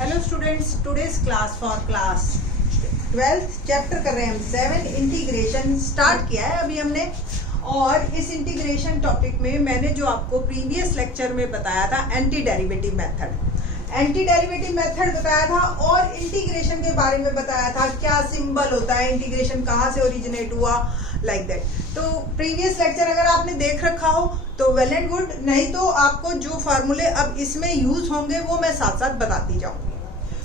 Hello students, today's class for class 12th chapter कर रहे हैं हम 7 इंटीग्रेशन स्टार्ट किया है अभी हमने। और इस इंटीग्रेशन टॉपिक में मैंने जो आपको प्रीवियस लेक्चर में बताया था एंटी डेरिवेटिव मेथड बताया था और इंटीग्रेशन के बारे में बताया था, क्या सिंबल होता है, इंटीग्रेशन कहाँ से ओरिजिनेट हुआ, लाइक दैट। तो प्रीवियस लेक्चर अगर आपने देख रखा हो तो वेल एंड गुड, नहीं तो आपको जो फार्मूले अब इसमें यूज होंगे वो मैं साथ साथ बताती जाऊंगी।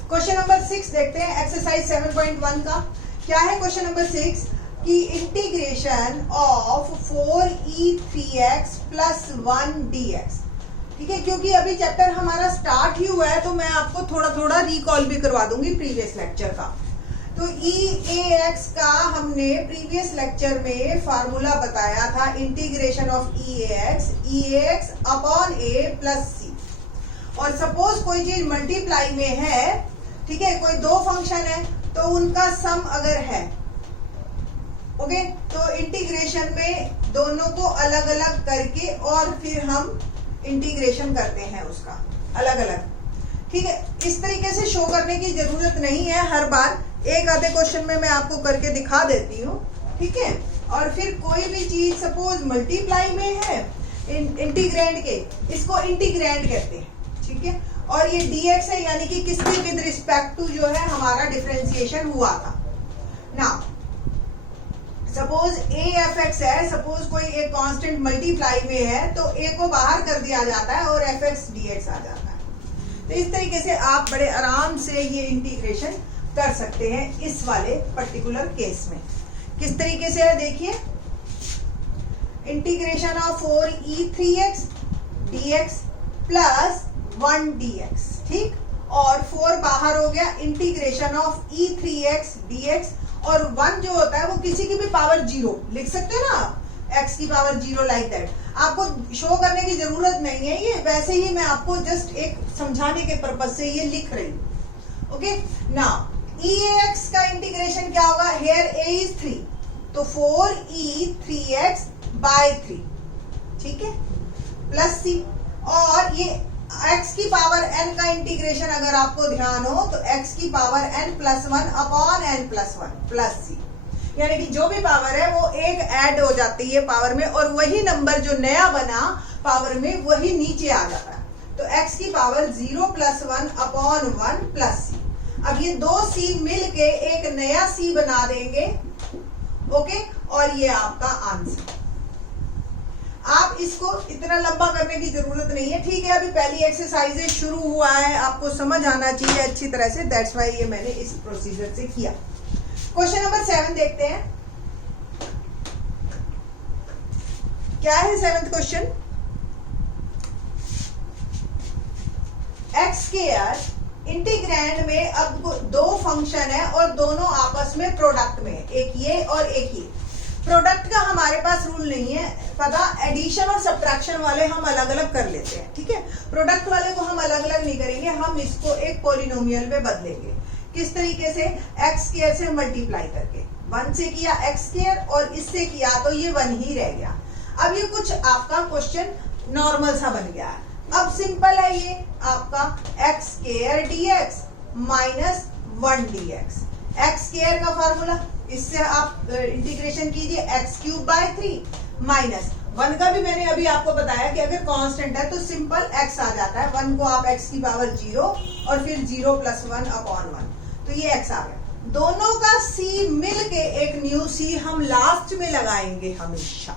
क्वेश्चन नंबर 6 देखते हैं, एक्सरसाइज 7.1 का। क्या है क्वेश्चन नंबर 6 कि integration of 4e3x plus 1dx। ठीक है, क्योंकि अभी चैप्टर हमारा स्टार्ट ही हुआ है तो मैं आपको थोड़ा थोड़ा रिकॉल भी करवा दूंगी प्रीवियस लेक्चर का। तो EAX का हमने प्रीवियस लेक्चर में फार्मूला बताया था, integration of EAX upon A plus C। और सपोज कोई चीज मल्टीप्लाई में है, ठीक है, कोई दो फंक्शन है तो उनका सम अगर है, ओके, तो इंटीग्रेशन में दोनों को अलग अलग करके और फिर हम इंटीग्रेशन करते हैं उसका अलग अलग। ठीक है, इस तरीके से शो करने की जरूरत नहीं है हर बार, एक आधे क्वेश्चन में मैं आपको करके दिखा देती हूँ। ठीक है, और फिर कोई भी चीज सपोज मल्टीप्लाई में है इंटीग्रैंड के, इसको इंटीग्रैंड कहते हैं। ठीक है, और ये dx है, यानी कि किसके विद रिस्पेक्ट टू जो है हमारा डिफरेंशिएशन हुआ था ना। सपोज AFX है, सपोज कोई एक कांस्टेंट मल्टीप्लाई में है तो A को बाहर कर दिया जाता है और FX dx आ जाता है। तो इस तरीके से आप बड़े आराम से ये इंटीग्रेशन कर सकते हैं इस वाले पर्टिकुलर केस में। किस तरीके से है देखिए, integration of 4e3x dx plus 1dx। ठीक, और 4 बाहर हो गया, इंटीग्रेशन ऑफ e3x dx, और 1 जो होता है वो किसी की भी पावर 0 लिख सकते हैं ना, x की पावर 0 लाइक दैट। आपको शो करने की जरूरत नहीं है, ये वैसे ही मैं आपको जस्ट एक समझाने के पर्पज से ये लिख रही हूँ। ओके, नाउ EAX का इंटीग्रेशन क्या होगा, here A is 3, तो 4e3x by 3, ठीक है, प्लस C। और ये x की पावर n का इंटीग्रेशन अगर आपको ध्यान हो तो x की power n plus 1 upon n plus 1 plus C, यानी कि जो भी पावर है वो एक ऐड हो जाती है पावर में और वही नंबर जो नया बना पावर में वही नीचे आ जाता है। तो x की power 0 plus 1 upon 1 plus C। अब ये दो C मिल के एक नया C बना देंगे, ओके, और ये आपका आंसर। आप इसको इतना लंबा करने की जरूरत नहीं है। ठीक है, अभी पहली एक्सरसाइज शुरू हुआ है, आपको समझ आना चाहिए अच्छी तरह से, दैट्स व्हाई ये मैंने इस प्रोसीजर से किया। क्वेश्चन नंबर 7 देखते हैं, क्या है 7th question. x square integrand में अब दो फंक्शन है और दोनों आपस में प्रोडक्ट में, एक ये और एक ये। प्रोडक्ट का हमारे पास रूल नहीं है पता, एडिशन और सब्ट्रैक्शन वाले हम अलग अलग कर लेते हैं। ठीक है, प्रोडक्ट वाले को हम अलग अलग नहीं करेंगे, हम इसको एक पॉलिनोमियल में बदलेंगे। किस तरीके से, x स्क्वायर से मल्टीप्लाई करके, 1 से किया x स्क्वायर और इससे किया तो ये 1 ही रह गया। अब ये कुछ आपका क्वेश्चन नॉर्मल सा बन गया है। अब सिंपल है, ये आपका x square dx minus 1 dx। x square का फॉर्मूला, इससे आप इंटीग्रेशन कीजिए x क्यूब बाय 3 माइनस 1 का भी मैंने अभी आपको बताया कि अगर कांस्टेंट है तो सिंपल x आ जाता है, 1 को आप x की पावर 0 और फिर 0 प्लस 1 अपॉन 1, तो ये x आ गया। दोनों का c मिल के एक न्यू c हम लास्ट में लगाएंगे हमेशा।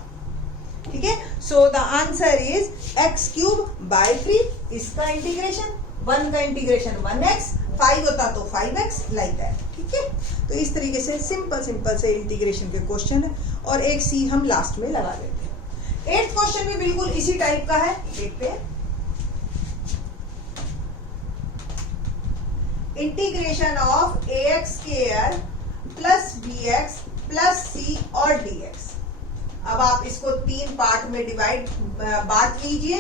ठीक है, so the answer is x cube by 3, इसका इंटीग्रेशन, 1 का इंटीग्रेशन 1x, 5 होता तो 5x, लाइक दैट। ठीक है, तो इस तरीके से सिंपल से इंटीग्रेशन के क्वेश्चन है और एक सी हम लास्ट में लगा देते हैं। 8th क्वेश्चन भी बिल्कुल इसी टाइप का है, देखते हैं। Integration of ax square plus bx plus c और dx। अब आप इसको 3 पार्ट में बांट लीजिए,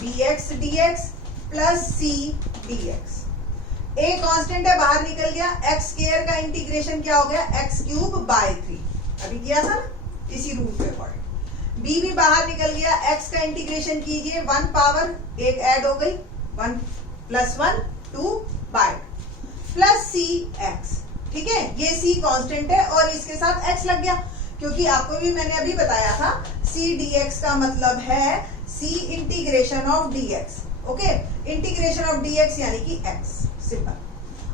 bx dx plus c dx। a constant है, बाहर निकल गया, x स्क्वायर का इंटीग्रेशन क्या हो गया, x क्यूब बाय 3, अभी किया था ना इसी रूल के अकॉर्डिंग। b भी बाहर निकल गया, x का इंटीग्रेशन कीजिए, 1 पावर एक ऐड हो गई, 1 प्लस 1 2 बाय प्लस सी एक्स, ठीक है। ये सी कांस्टेंट है और इसके साथ एक्स लग गया, क्योंकि आपको भी मैंने अभी बताया था सी डी एक्स का मतलब है C integration of d x, okay. Integration of d x यानी कि एक्स, सिंपल।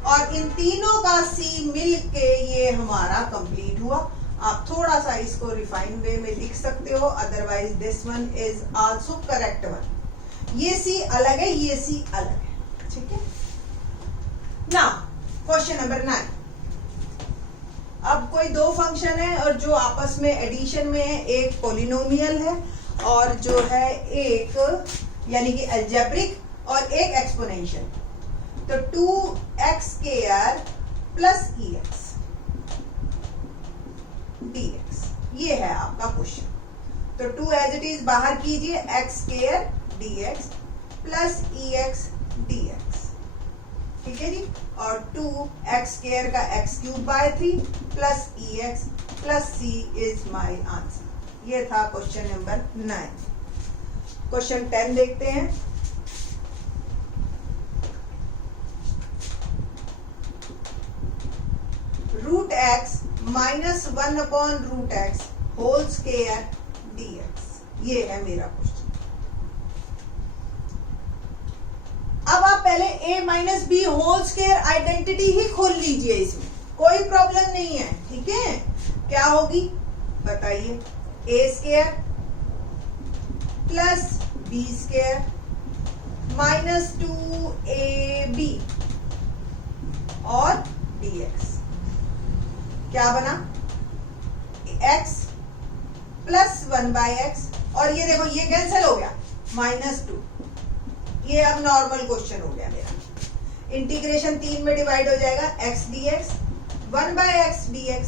और इन तीनों का सी मिल के ये हमारा कंप्लीट हुआ। आप थोड़ा सा इसको रिफाइन वे में लिख सकते हो, otherwise this one is also correct one. ये सी अलग है, ये सी अलग है, ठीक है। Now question number 9। अब कोई दो फंक्शन है और जो आपस में एडिशन में है, एक पॉलिनोमियल है और जो है एक यानी कि अलजेब्रिक और एक एक्सपोनेंशियल। तो 2x² प्लस EX dx, ये है आपका क्वेश्चन। तो 2 एज इट इज बाहर कीजिए, x² dx plus EX dx, ठीक है जी। और 2x² का x³ 3 plus EX plus C is my answer. ये था क्वेश्चन नंबर 9। क्वेश्चन 10 देखते हैं। Root x minus 1/√x whole square dx, ये है मेरा क्वेश्चन। अब आप पहले a minus B whole square identity ही खोल लीजिए, इसमें कोई प्रॉब्लम नहीं है, ठीक है। क्या होगी बताइए, a² plus b² minus 2ab और dx, क्या बना x प्लस 1/x, और ये देखो ये कैंसिल हो गया, -2। ये अब नॉर्मल क्वेश्चन हो गया मेरा। इंटीग्रेशन 3 में डिवाइड हो जाएगा, x dx 1/x dx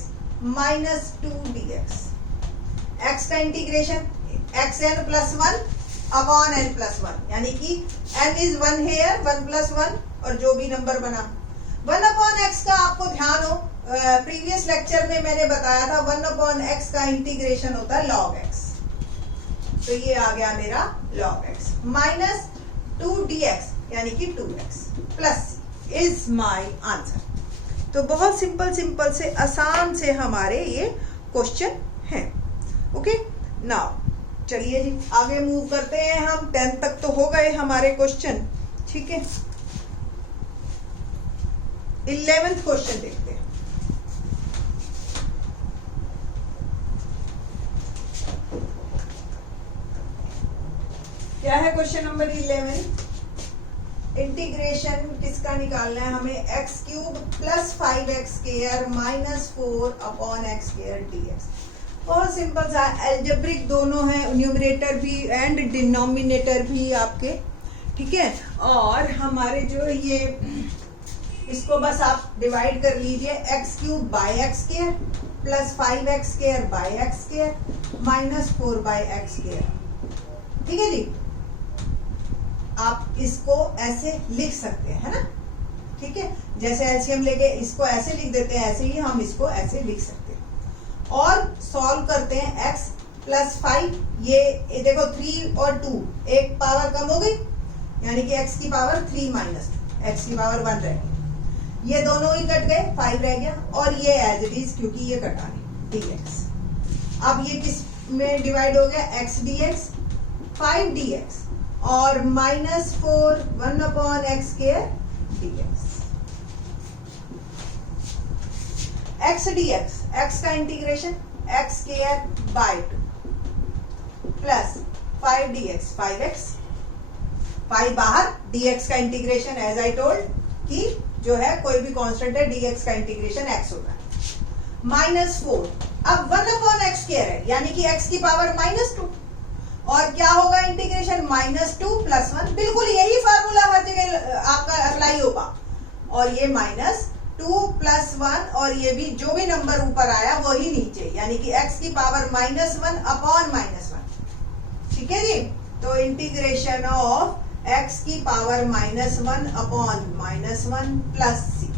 minus 2 dx। x का integration xn plus 1 upon n plus 1, यानी कि n इज 1 हेयर, 1 प्लस 1 और जो भी नंबर बना 1/x का आपको ध्यान हो, प्रीवियस लेक्चर में मैंने बताया था 1/x का इंटीग्रेशन होता है log x। तो ये आ गया मेरा log x माइनस 2 dx यानी कि 2x plus is my answer. तो बहुत सिंपल से आसान से हमारे ये क्वेश्चन हैं, ओके। नाउ चलिए जी आगे मूव करते हैं हम। 10 तक तो हो गए हमारे क्वेश्चन, ठीक है। 11th क्वेश्चन देखते हैं। क्या है क्वेश्चन नंबर 11? इंटीग्रेशन किसका निकालना है हमें, x³ plus 5x² minus 4/x² dx। बहुत सिंपल सा, एल्जेब्रिक दोनों है, न्यूमरेटर भी एंड डिनोमिनेटर भी आपके, ठीक है। और हमारे जो ये इसको बस आप डिवाइड कर लीजिए, x³ bye x² plus 5x² bye x² minus 4/x², ठीक है जी। आप इसको ऐसे लिख सकते हैं, है ना, ठीक है। जैसे एलसीएम लेके इसको ऐसे लिख देते हैं, ऐसे ही हम इसको ऐसे लिख सकते हैं। और सॉल्व करते हैं, x प्लस 5, ये देखो 3 और 2 एक पावर कम हो गई, यानी कि x की पावर 3 माइनस 2, x की पावर 1 रह गई। ये दोनों ही कट गए, 5 रह गया, और ये एज इट इज क्योंकि ये कटा नहीं dx। अब ये किस में डिवाइड हो गया, x dx 5 dx और minus 4 1/x² dx। x dx, x का integration x² by 2 plus 5 dx 5x, 5 बाहर, dx का इंटीग्रेशन एज आई टोल्ड कि जो है कोई भी कांस्टेंट है dx का इंटीग्रेशन x होगा, माइनस 4। अब 1/x² है, यानी कि x की पावर -2, और क्या होगा इंटीग्रेशन -2 प्लस 1, बिल्कुल यही फार्मूला हर जगह आपका अप्लाई होगा। और ये -2 प्लस 1 और ये भी जो भी नंबर ऊपर आया वही नीचे, यानी कि x की पावर -1 अपॉन -1, ठीक है जी। तो इंटीग्रेशन ऑफ x की पावर -1 अपॉन -1 प्लस c।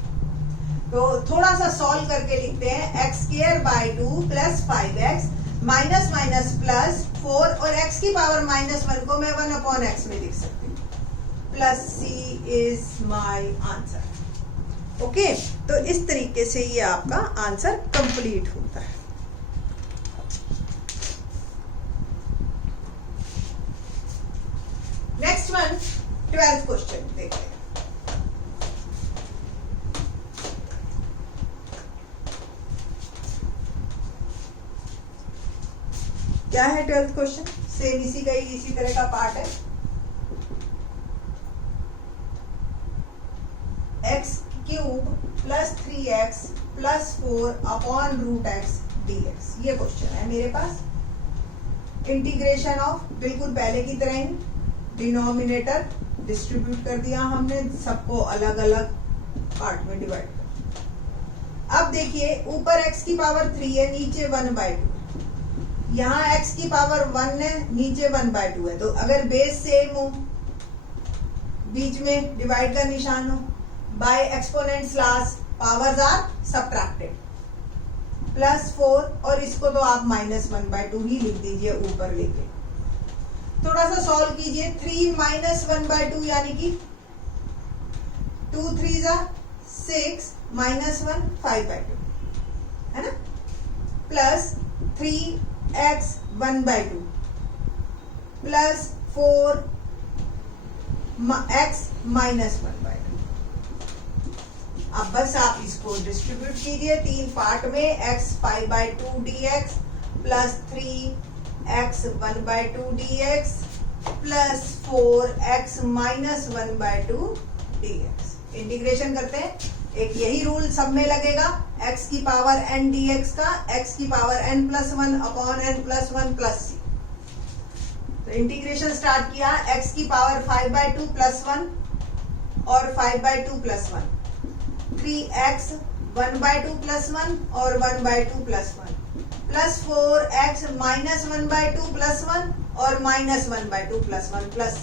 तो थोड़ा सा सॉल्व करके लिखते हैं, x² by 2 plus 5x minus minus plus 4, और x की पावर -1 को मैं 1/x में लिख सकती हूँ, plus c is my answer. Okay, तो इस तरीके से ये आपका आंसर कंप्लीट होता है। नेक्स्ट वन 12th क्वेश्चन देखते हैं। क्या है 12th क्वेश्चन? सेम इसी तरह का पार्ट है। X cube plus 3x plus 4 upon root x dx, ये क्वेश्चन है मेरे पास। इंटीग्रेशन ऑफ बिल्कुल पहले की तरह ही, डिनोमिनेटर डिस्ट्रीब्यूट कर दिया हमने, सबको अलग अलग पार्ट में डिवाइड कर। अब देखिए ऊपर x की पावर 3 है, नीचे 1/2। यहाँ x की पावर 1 है, नीचे 1/2 है। तो अगर बेस सेम हो, बीच में डिवाइड का निशान हो, by exponents last powers are subtracted, plus 4 और इसको तो आप -1/2 ही लिख दीजिए ऊपर लेके। थोड़ा सा सॉल्व कीजिए। 3 - 1/2 यानी कि 2 3 6 -1 5/2 है ना, प्लस 3x 1/2 प्लस 4x -1/2। अब बस आप इसको डिस्ट्रीब्यूट कीजिए 3 पार्ट में, x 5/2 dx plus 3x 1/2 dx plus 4x -1/2 dx। Integration करते हैं, एक यही रूल सब में लगेगा, x की पावर n dx का x की power n plus 1 upon n plus 1 plus c। तो इंटीग्रेशन स्टार्ट किया, x की पावर 5/2 प्लस 1 और 5/2 प्लस 1, 3x 1/2 प्लस 1 और 1/2 प्लस 1 प्लस 4x -1/2 प्लस 1 और -1/2 प्लस 1 प्लस c।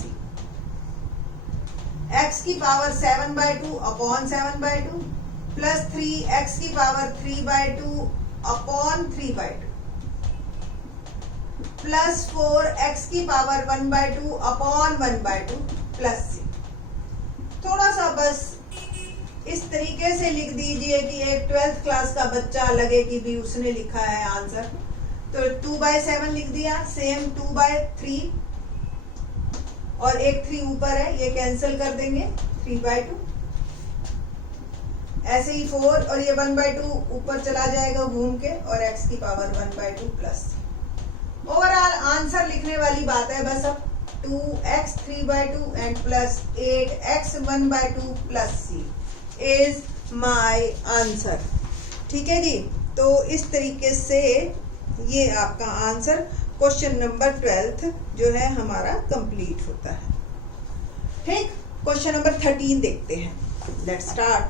x की पावर 7/2 अपॉन 7/2 प्लस 3x की पावर 3/2 अपॉन 3/2 प्लस 4x की power 1/2 upon 1/2 plus c। थोड़ा सा बस इस तरीके से लिख दीजिए कि एक 12th क्लास का बच्चा लगे कि भी उसने लिखा है आंसर। तो 2/7 लिख दिया, सेम 2/3 और एक 3 ऊपर है, ये कैंसिल कर देंगे, 3/2। ऐसे ही 4 और ये 1/2 ऊपर चला जाएगा घूम के, और x की पावर 1/2 प्लस। ओवरऑल आंसर लिखने वाली बात है बस। अब 2x 3/2 and plus 8x 1/2 plus c is my answer. ठीक है जी, तो इस तरीके से ये आपका आंसर क्वेश्चन नंबर 12th जो है हमारा कंप्लीट होता है। ठीक, क्वेश्चन नंबर 13 देखते हैं। Let's start.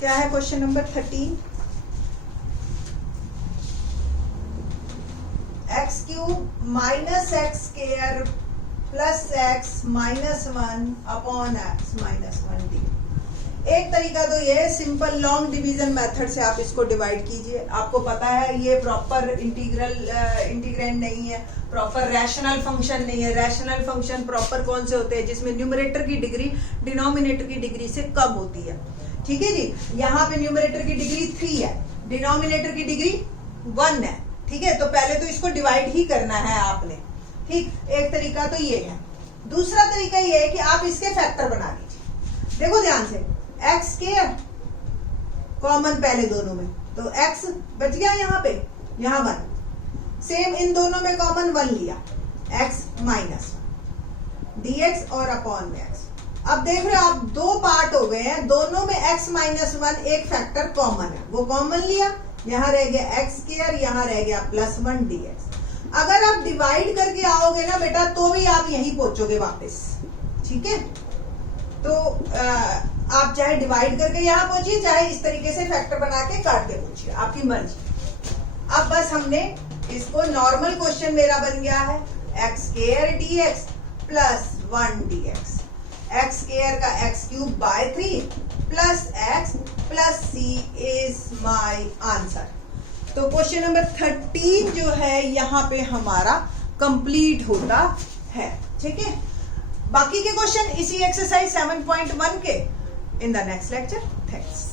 क्या है question number 13? X cube minus x square plus x -1 upon x -1 D. एक तरीका तो ये है, सिंपल लॉन्ग डिवीजन मेथड से आप इसको डिवाइड कीजिए। आपको पता है ये प्रॉपर इंटीग्रेंड नहीं है, प्रॉपर रैशनल फंक्शन नहीं है। रैशनल फंक्शन प्रॉपर कौन से होते हैं? जिसमें न्यूमरेटर की डिग्री डिनोमिनेटर की डिग्री से कम होती है। ठीक है जी, यहाँ पे न्यूमरेटर की डिग्री 3 है, डिनोमिनेटर की डिग्री 1 है। ठीक है, तो पहले तो इसको डिवाइड ही करना है आपने। ठीक, एक तरीका तो ये है। दूसरा तरीका ये है कि आप इसके फैक्टर बना लीजिए। देखो ध्यान से, एक्स स्क्वायर कॉमन पहले दोनों में, तो एक्स बच गया यहाँ पे, यहाँ 1। सेम इन दोनों में कॉमन 1 लिया, एक्स -1 dx और अपॉन में एक्स। अब देख रहे हो आप, दो पार्ट हो गए हैं, दोनों में x -1 एक फैक्टर कॉमन है, वो कॉमन लिया, यहाँ रह गया एक्स स्क्वायर, यहाँ रह गया +1 dx। अगर आप डिवाइड करके आओगे ना बेटा, तो भी आप यहीं पहुंचोगे वापस। ठीक है, तो आप चाहे डिवाइड करके यहाँ पहुंचिए, चाहे इस तरीके से फैक्टर बना के काट के पहुंचिए, आपकी मर्जी। अब बस हमने इसको, नॉर्मल क्वेश्चन मेरा बन गया है x square dx +1 dx। X square का x³ 3 plus x plus c is my answer. तो क्वेश्चन नंबर 13 जो है यहाँ पे हमारा कंप्लीट होता है। ठीक है, बाकी के क्वेश्चन इसी एक्सरसाइज 7.1 के in the next lecture. Thanks.